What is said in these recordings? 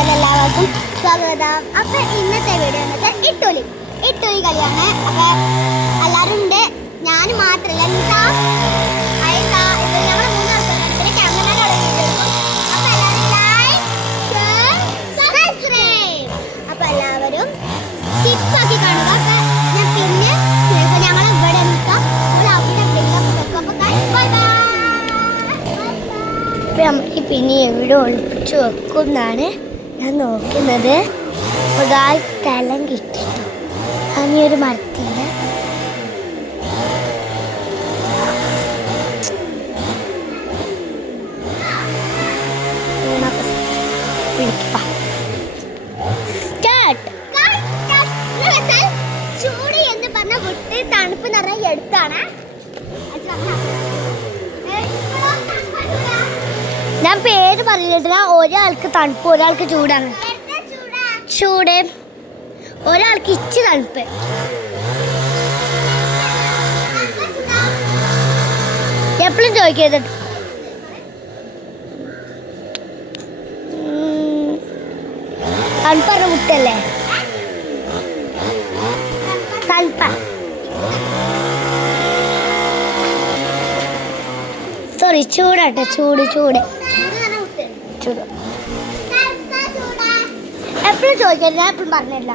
എല്ലാവർക്കും സ്വാഗതം. അപ്പൊ ഇന്നത്തെ വീഡിയോ എന്ന് വെച്ചാൽ ഇട്ടൊലി കളിയാണ്. അപ്പൊ എല്ലാവരും ഉണ്ട്, ഞാൻ മാത്രമല്ല. അപ്പൊ എല്ലാവരും ടിപ്പാക്കി കാണുക. അപ്പൊ ഞാൻ പിന്നെ ഞങ്ങൾ ഇവിടെ നിൽക്കാം. പിന്നെ എവിടെ ഒളിപ്പിച്ചു വെക്കുന്നാണ് ഞാൻ നോക്കുന്നത്. സ്ഥലം കിട്ടിട്ടു അങ്ങനെയൊരു മരത്തിൻ്റെ ചൂട് എന്ന് പറഞ്ഞ വിട്ട് തണുപ്പ് നിറയെ എടുത്താണ്. ഞാൻ പേര് പറഞ്ഞിട്ടില്ല. ഒരാൾക്ക് തണുപ്പ്, ഒരാൾക്ക് ചൂടാണ്. ചൂട് ഒരാൾക്ക് ഇച്ചി തണുപ്പ്. എപ്പോഴും ചോദിക്കരുത്. തണുപ്പറ മുട്ടല്ലേ? തണുപ്പ സോറി, ചൂടാട്ടെ. ചൂട് എപ്പോഴും ചോദിക്കരുത്. ഞാൻ എപ്പോഴും പറഞ്ഞില്ല.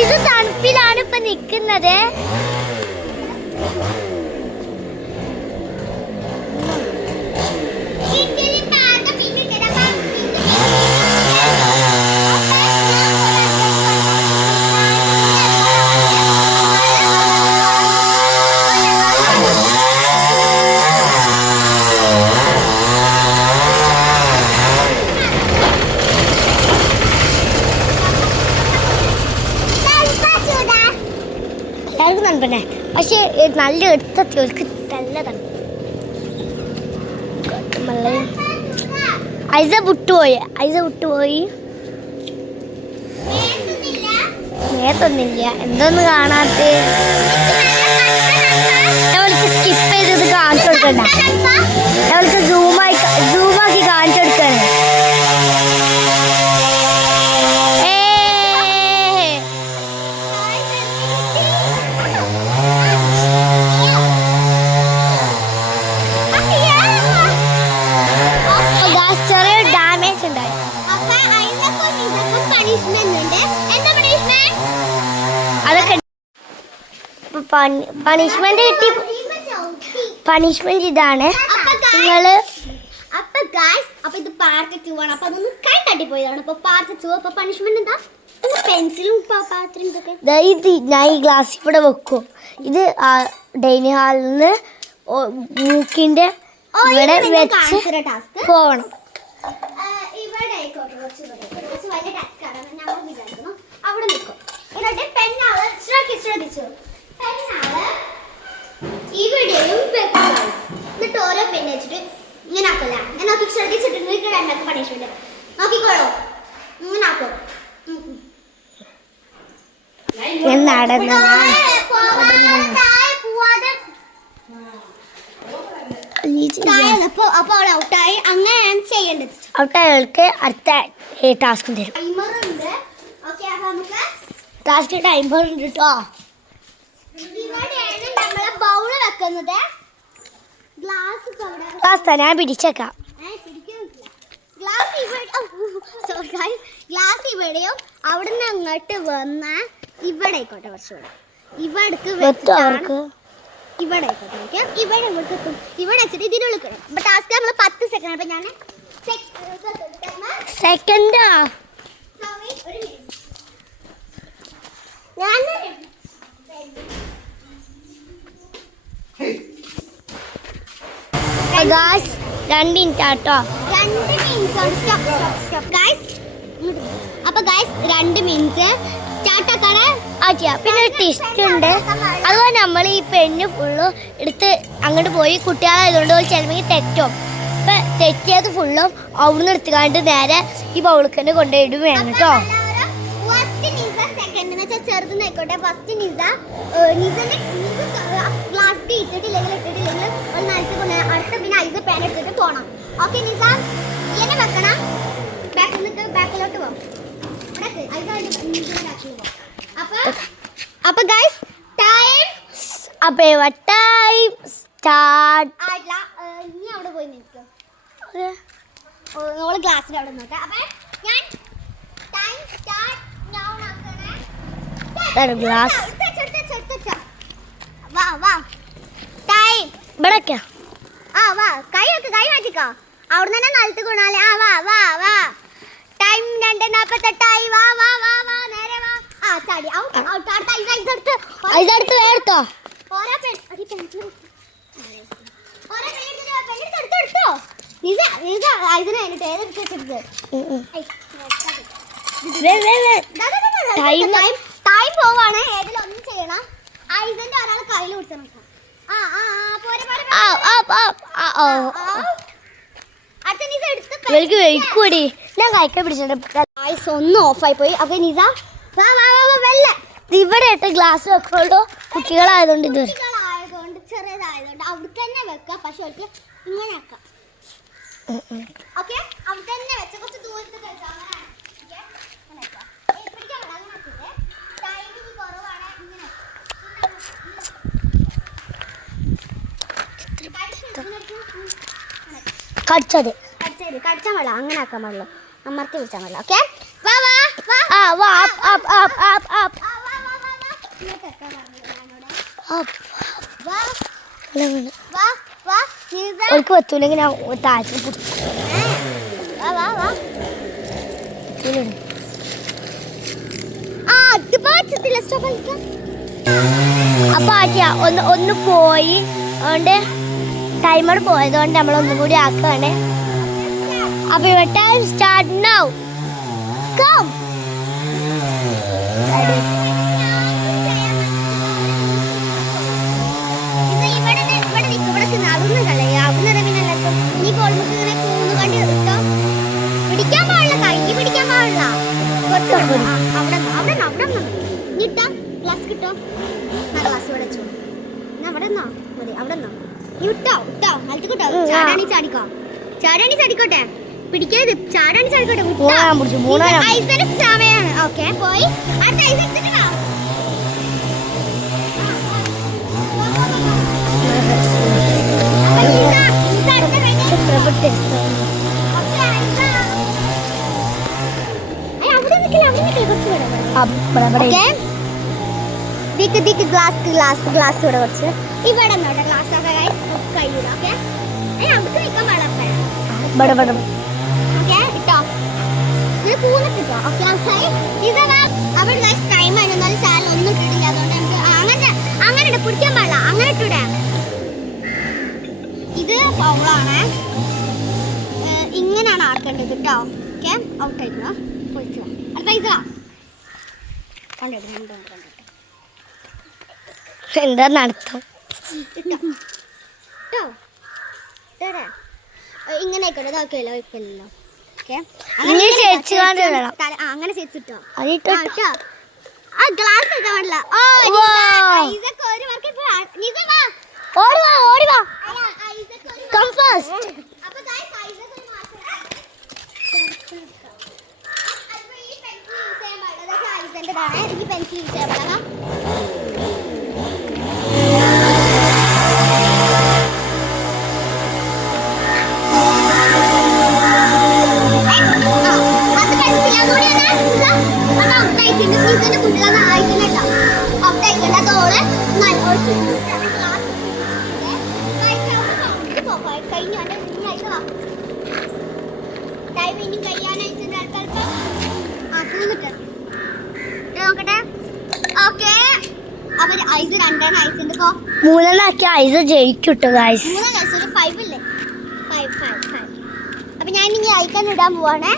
ഇത് തണുപ്പിലാണ് ഇപ്പൊ നിക്കുന്നത്. എല്ലാവർക്കും തണുപ്പന്നെ, പക്ഷെ നല്ല എടുത്തെത്തിയവർക്ക് നല്ല തണുപ്പ്. ഐസ വിട്ടുപോയി. നേരത്തൊന്നില്ല. എന്തോന്ന് കാണാത്ത അവൾക്ക് സ്കിപ്പ് ചെയ്തത് കാണിച്ചു കൊടുക്കണ്ട. അവൾക്ക് സൂമാക്കി കാണിച്ചു കൊടുക്കണേ. പണിഷ്മെന്റ് ഇതാണ്. നിങ്ങള് ഇത് പാർട്ട് 2 ആണ്. അപ്പൊ അതൊന്ന് കൈ തട്ടിപ്പോയതാണ്. അപ്പൊ പാർട്ട് 2. അപ്പൊ പണിഷ്മെന്റ് എന്താ? പെൻസിലും പാത്രം ഇത് ഞാൻ ഈ ഗ്ലാസ് ഇവിടെ വെക്കും. ഇത് ഡൈനിങ് ഹാളിൽ നിന്ന് മൂക്കിന്റെ ഇവിടെ വെച്ച് പോവണം. അവിടെ നിൽക്കും. എന്നിട്ട് പെണ്ണാള് ശ്രദ്ധിച്ചു. ഇവിടെയും വെക്കുക. എന്നിട്ട് ഓരോ പെണ്ണ് വെച്ചിട്ട് ഇങ്ങനെ ആക്കല്ല. ഞാൻ നോക്കി ശ്രദ്ധിച്ചിട്ട് രണ്ടാൾക്ക് പണിഷ്മെന്റ് നോക്കിക്കോളൂ. ഇങ്ങനെ ആക്കോ. അപ്പൊ ഔട്ടായി. അങ്ങനെയാണ് ചെയ്യേണ്ടത്. ഔട്ടായവൾക്ക് അടുത്ത ടാസ്ക് തരും. ടൈമറുണ്ട്. ഓക്കെ, അപ്പൊ നമുക്ക് ടാസ്ക് ടൈമർ ഉണ്ട് കേട്ടോ. ഇവിടെയാണ് നമ്മളെ ബൗള് വെക്കുന്നത്. ഗ്ലാസ് ഞാൻ പിടിച്ചേക്കാം. ഗ്ലാസ് ഇവിടെയും അവിടുന്ന് അങ്ങോട്ട് വന്ന ഇവിടെ ആയിക്കോട്ടെ. കുറച്ചുകൂടെ ഇവിടേക്ക് ഇവിടെ ആയിക്കോട്ടെ. ഇവിടെ എത്തും. ഇവിടെ വെച്ചിട്ട് ഇതിനുള്ളിൽ കിട്ടും. അപ്പൊ ടാസ്ക് നമ്മൾ 10 സെക്കൻഡ്. അപ്പൊ ഞാൻ സെക്കൻഡാ ഞാൻ 2 മിനിറ്റ് ആട്ടോ. 2 മിനിറ്റ്. അപ്പൊ 2 മിനിറ്റ് സ്റ്റാർട്ട് ആക്കാണ്. പിന്നെ ഒരു ടിസ്റ്റ് ഉണ്ട്. അതുപോലെ നമ്മൾ ഈ പെണ്ണ് ഫുള്ളും എടുത്ത് അങ്ങോട്ട് പോയി കുട്ടികളായതുകൊണ്ട് ചിലപ്പോൾ തെറ്റും. ഇപ്പം തെറ്റിയത് ഫുള്ളും അവിടുന്ന് എടുത്തുകൊണ്ട് നേരെ ഈ ബൗളിക്കന്നെ കൊണ്ടുപോയിട്ട് വേണം കേട്ടോ. ചെറുത് പുറത്തുനിന്ന് ആയിക്കോട്ടെ. ഫസ്റ്റ് നിസന്റെ ഗ്ലാസ് ഇട്ടിട്ടില്ലെങ്കിൽ ഒരു നനച്ച് കൊണ്ട് അടുത്ത പിന്നെ ഐസ് പാൻ എടുത്തിട്ട് പോകണം. ഓക്കെ നിസ ഇങ്ങനെ വെക്കണം. ബാക്കിലോട്ട് പോകും. അപ്പൊ ഗൈസ് ടൈം സ്റ്റാർട്ട് ആയിട്ടില്ല. നീ അവിടെ പോയി നിൽക്കും. നമ്മള് ഗ്ലാസ്സിൽ അവിടെ നോക്കാം. അപ്പൊ ഞാൻ ടൈം സ്റ്റാർട്ട് ഡൗൺ ആക്കണേ. ഗ്ലാസ് വാ വാ ടൈം ഇവിടെ വാ കൈ മാറ്റിക്കോ. അവിടെ തന്നെ നിലത്ത് കൊണ്ടാലേ. വാ വാ വാ ടൈം 2:48 വാ വാ വാ വാ നേരെ വാ. ചാടി ഔട്ട് ഔട്ട് അടുത്ത ഐസ് എടുത്ത് വേർത്തോ ഓരോ പെൻസിൽ ഓരോ എടുത്തോ. നിസ ഐസിനെ കഴിഞ്ഞിട്ട് ഏതെടുത്ത് ടൈം പോവാണ്. ഏതിലൊന്നും ചെയ്യണം. ഐസിന്റെ ഒരാളെ കയ്യിൽ പിടിച്ചു നോക്കാം. ഞാൻ കൈക്ക പിടിച്ചിട്ട് ഐസ് ഒന്ന് ഓഫായി പോയി. അപ്പൊ നിസ ഇവിടെ ഇട്ട് ഗ്ലാസ് വെക്കുള്ളൂ. കുട്ടികളായതുകൊണ്ട് ഇത് ആയതുകൊണ്ട് ചെറിയതായതുകൊണ്ട് അവിടെ തന്നെ വെക്കാം. പക്ഷെ അവർക്ക് ഇങ്ങനെ വെക്കാം. ഓക്കെ അവിടെ തന്നെ വെച്ച കുറച്ച് ദൂരത്ത് വെക്കാം. കടിച്ചത് കടിച്ചാൽ പാടില്ല. അങ്ങനെ ആക്കാൻ പാടില്ല. അമർത്തി പിടിച്ചാൽ പാടില്ല. ഓക്കെ അവർക്ക് പറ്റൂലെങ്കിൽ ഞാൻ താഴ്ച അപ്പൊ ആറ്റിയ ഒന്ന് പോയി. അതുകൊണ്ട് ടൈമർ പോയതുകൊണ്ട് നമ്മൾ ഒന്നും കൂടി ആക്കുകയാണ്. അപ്പൊ ടൈം സ്റ്റാർട്ട് നൗ. കം പിടിക്കാൻ പാടില്ല. കൈ പിടിക്കാൻ പാടില്ല. ഗ്ലാസ് കിട്ടോ. ഗ്ലാസ് ഇവിടെ വെച്ചോ. അവിടെ നിന്നോ മതി. അവിടെ നിന്നോ നീ വിട്ടോ വിട്ടോ നിലത്തിക്കോട്ടോ. ചാടാണി ചാടിക്കോ. ചാടാണി ചാടിക്കോട്ടെ. പിടിക്കരുത്. ചാടാണി ചാടിക്കോട്ടെ. ഐസിന്റെ സമയമാണ്. ഓക്കെ പോയി അടുത്ത ഐസ് എടുത്തിട്ട് വാ. ഗ്ലാസ് ഇവിടെ കുറച്ച് ഇവിടെ ഗ്ലാസ് കഴിയൂല. ഓക്കെ നമുക്ക് നിൽക്കാൻ പാടില്ല. ഓക്കെ ഇട്ടോ ഇത് പൂന്നിട്ടോ. ഓക്കെ അവിടെ ഗൈസ് ടൈം ആയിരുന്നാലും ചാനൽ ഒന്നും ഇട്ടിട്ടില്ല. അതുകൊണ്ട് നമുക്ക് അങ്ങനെ പിടിക്കാൻ പാടില്ല. അങ്ങനെ ഇട്ടൂടെ. ഇത് ഫൗളാണ്. ഇങ്ങനെയാണ് ആക്കേണ്ടത് കേട്ടോ. ഓക്കെ ഔട്ട് ആയിട്ടോ. പോയിട്ടോ അടുത്ത ഐസ കണ്ടിട്ട് എന്താ നടത്തം. ഇങ്ങനെ ആയിക്കോട്ടെ. ഇതാക്കിയല്ലോ ഇപ്പല്ലോ. ഓക്കെ അങ്ങനെ ചേച്ചിട്ടോ. ഗ്ലാസ് ഇട്ടാൻ പാടില്ല. പെൻസിൽ യൂസ് ചെയ്യാൻ പാടില്ല. മൂന്നെണ്ണാക്കി ഐസ് ജയിക്കിട്ടു ഗൈസ്. അപ്പൊ ഞാൻ ഇനി അയക്കാൻ ഇടാൻ പോവാണേ.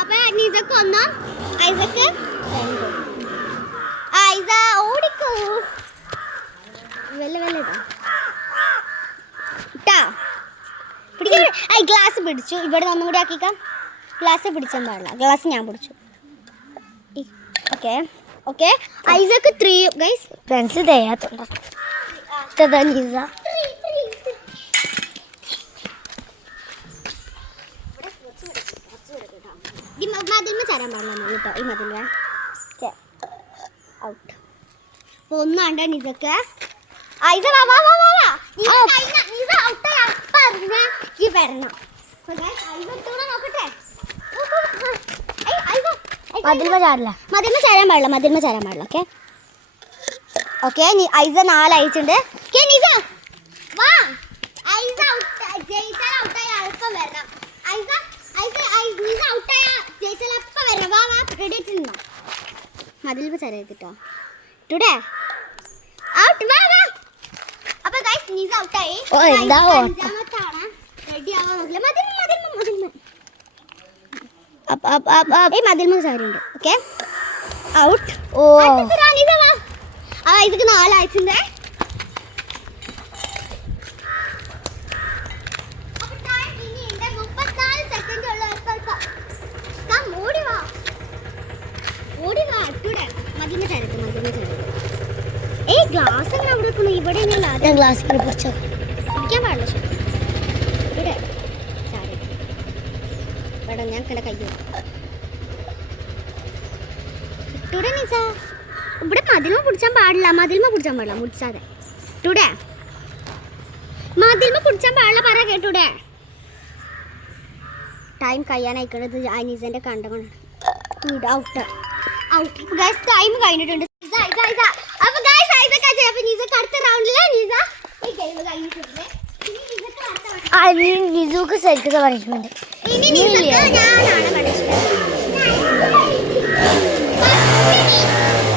അപ്പൊ നിസക്ക് ഒന്നോ ഐസക്ക് ഐസ ഓടിക്കോ. വെല്ല വെല്ല ഇട്ടാ പിടിക്കാൻ പിടിച്ചു. ഇവിടെ ഒന്നും കൂടി ആക്കിക്കാം. ഗ്ലാസ് പിടിച്ചാൻ പാടില്ല. ഗ്ലാസ് ഞാൻ പിടിച്ചു. Okay okay. ഐസക്ക് 3 ഗൈസ്. പെൻസിൽ തയ്യാത്തുണ്ടോ? മതിൽമ ചേരാൻ പാടില്ല കേട്ടോ. ഈ മതിൽ ഔട്ട്. അപ്പോൾ ഒന്നാണ്ട് നിസക്ക്. ഐസ വാ വാ വാ വാ വാ. നിസ ഔട്ടായി. അപ്പം ഈ വരണം. നോക്കട്ടെ. മതിൽമ ചാടില്ല. മതിൽമ ചേരാൻ പാടില്ല. മതിൽമ ചേരാൻ പാടില്ല. Okay okay. ഐസ 4 അയച്ചിട്ടുണ്ട്. ഓക്കെ നിസ വാ. ഐസ ജയിച്ചാൽ ഔട്ടായി അല്പം വരണം. ഐസ നിസ ഔട്ടായ ജയിച്ചാൽ അപ്പം വരണം. വാ വാ. റെഡി ആയിട്ട് നിന്നോ. മതിൽമ ചേരാൻ കേട്ടോ. Today out. വാ വാ. അപ്പോൾ ഗയ്സ് നിസ ഔട്ടായി. എന്താ അഞ്ചാമത്താണ്. റെഡി ആവാൻ നോക്കില്ല. മതിൽമ മതിൽമ സാരിയുണ്ട്. Okay out. ഓ ഇതൊക്കെ 4 ആഴ്ചന്റെ. ഗ്ലാസ് എങ്ങനെ അവിടെ വെക്കുന്നു? ഇവിടെ ഞാൻ ഗ്ലാസ്സിൽ പിടിച്ചോ. പിടിക്കാൻ പാടില്ല. ശരി ഇവിടെ സാരി ഇവിടെ ഞാൻ കണ്ട കയ്യോ ഇട്ടൂടെ നിസ. ഇവിടെ മതിൽമ പിടിച്ചാൻ പാടില്ല. മതിൽമ പിടിച്ചാൻ പാടില്ല. മുടിച്ചാതെ ഇട്ടൂടെ. മതിൽമ പിടിച്ചാൻ പാടില്ല. പറ കേട്ടൂടെ. ടൈം കഴിയാനായിക്കണത് അനീസന്റെ കണ്ടമാണ്. Out out. ഗൈസ് ടൈം കഴിഞ്ഞിട്ടുണ്ട്. അപ്പൊ ഗൈസ് ഐസക്ക് അപ്പൊ നിസക്ക് അടുത്ത റൗണ്ടില് നിസ ഈ ഗെയിം കഴിഞ്ഞിട്ടുണ്ട്. ഇനി നിസക്ക് അടുത്ത റൗണ്ട്. നിസുക്ക് ശരിക്കും പണിഷ്മെന്റ്. ഇനി നിസക്ക് ഞാനാണ് പണിഷ്മെന്റ്.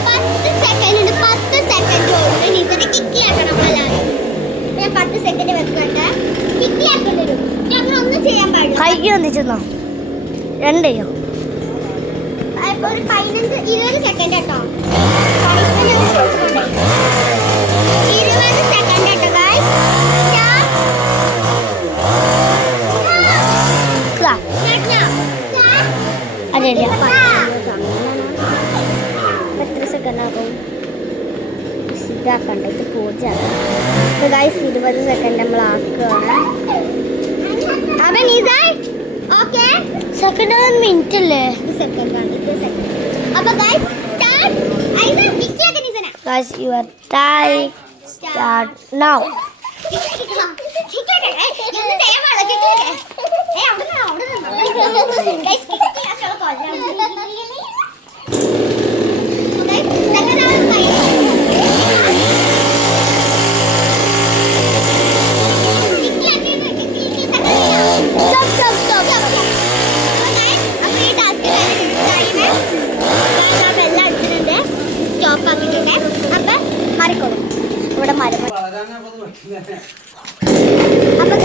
10 സെക്കൻഡ് ഉണ്ട്. 10 സെക്കൻഡ് കൊണ്ട് നിസനെ കിക്ക് ആക്കണം. എല്ലാവരും ഞാൻ 10 സെക്കൻഡ് വെക്കട്ടെ. കിക്ക് ആക്കേണ്ടി വരും. ഞങ്ങൾ ഒന്നും ചെയ്യാൻ പാടില്ല. കൈക്ക് വന്നിച്ചെന്നോ? 2 ഒരു 15-20 സെക്കൻഡ് കേട്ടോ. പണിഷ്മെന്റ് 20 സെക്കൻഡ് കേട്ടോ ഗൈസ്. അല്ല എത്ര സെക്കൻഡ് ആകും? ഇതാക്കണ്ട. ഇത് പൂജയാണ്. ഗൈസ് 20 സെക്കൻഡ് നമ്മൾ ആക്കുകയാണ്. അപ്പൊ നിസ ഓക്കെ. സെക്കൻഡ് മിനിറ്റ് അല്ലേ? സെക്കൻഡാണ്. ഇത് സെക്കൻഡ്. അപ്പൊ ഗൈസ് സ്റ്റാർട്ട്. ഐസ കിക്ക് ആക്ക് നിസന. Guys your time start now. ഇവിടെ മരം. അപ്പൊ